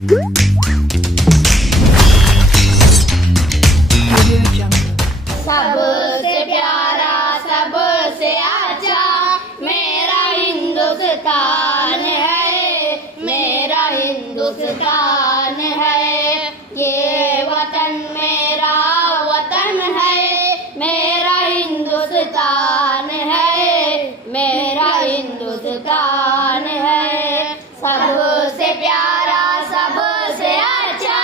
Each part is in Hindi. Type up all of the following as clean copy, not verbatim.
सबसे प्यारा सबसे अच्छा मेरा हिंदुस्तान है, मेरा हिंदुस्तान है। ये वतन मेरा वतन है, मेरा हिंदुस्तान है, मेरा हिंदुस्तान है। सबसे प्यारा सबसे अच्छा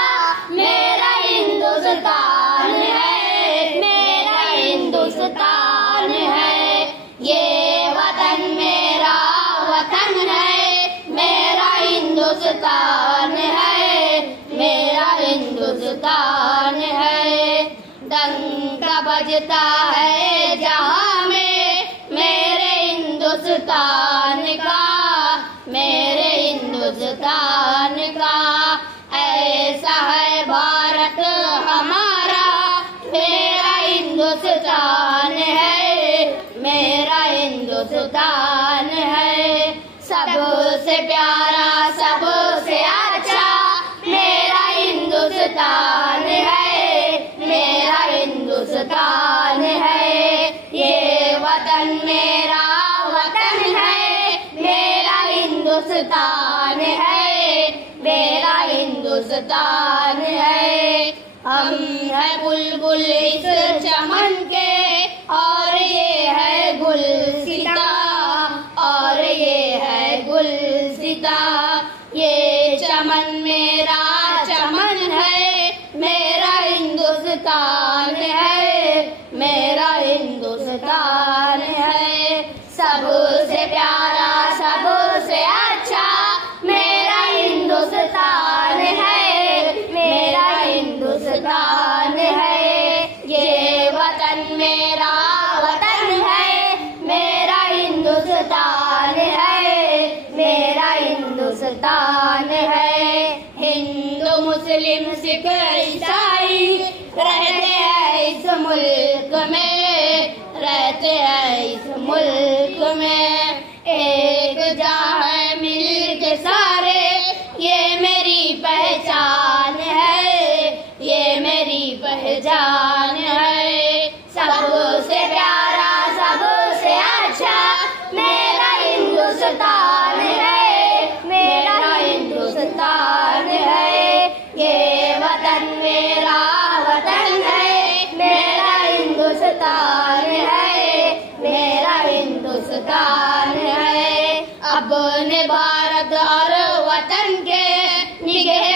मेरा हिंदुस्तान है, मेरा हिंदुस्तान है। ये वतन मेरा वतन है, मेरा हिंदुस्तान है, मेरा हिंदुस्तान है। डंका बजता है जहाँ में मेरे हिंदुस्तान का, मेरे हिंदुस्तान का। ऐसा है भारत हमारा, मेरा हिंदुस्तान है, मेरा हिंदुस्तान है। सबसे प्यारा सबसे अच्छा मेरा हिंदुस्तान है, मेरा हिंदुस्तान है। ये वतन मेरा वतन है, मेरा हिंदुस्तान है, मेरा हिंदुस्तान है। हम है बुलबुल इस चमन के और ये है गुलसिता, और ये है गुलसिता। ये चमन मेरा चमन है, मेरा हिंदुस्तान है, मेरा हिंदुस्तान है। सबसे प्यारा सबसे अच्छा मेरा हिंदुस्तान है, मेरा हिंदुस्तान है। ये वतन मेरा वतन है, मेरा हिंदुस्तान है, मेरा हिंदुस्तान है। हिंदू मुस्लिम सिख ईसाई रहते हैं इस मुल्क में, रहते हैं इस मुल्क में। एक जहाँ है मिल के सारे, ये मेरी पहचान है, ये मेरी पहचान है। सबसे प्यारा सबसे अच्छा मेरा हिंदुस्तान है, मेरा हिंदुस्तान है। ये वतन मेरा वतन है, मेरा हिंदुस्तान है, मेरा हिंदुस्तान है। अपने भारत और वतन के निगाह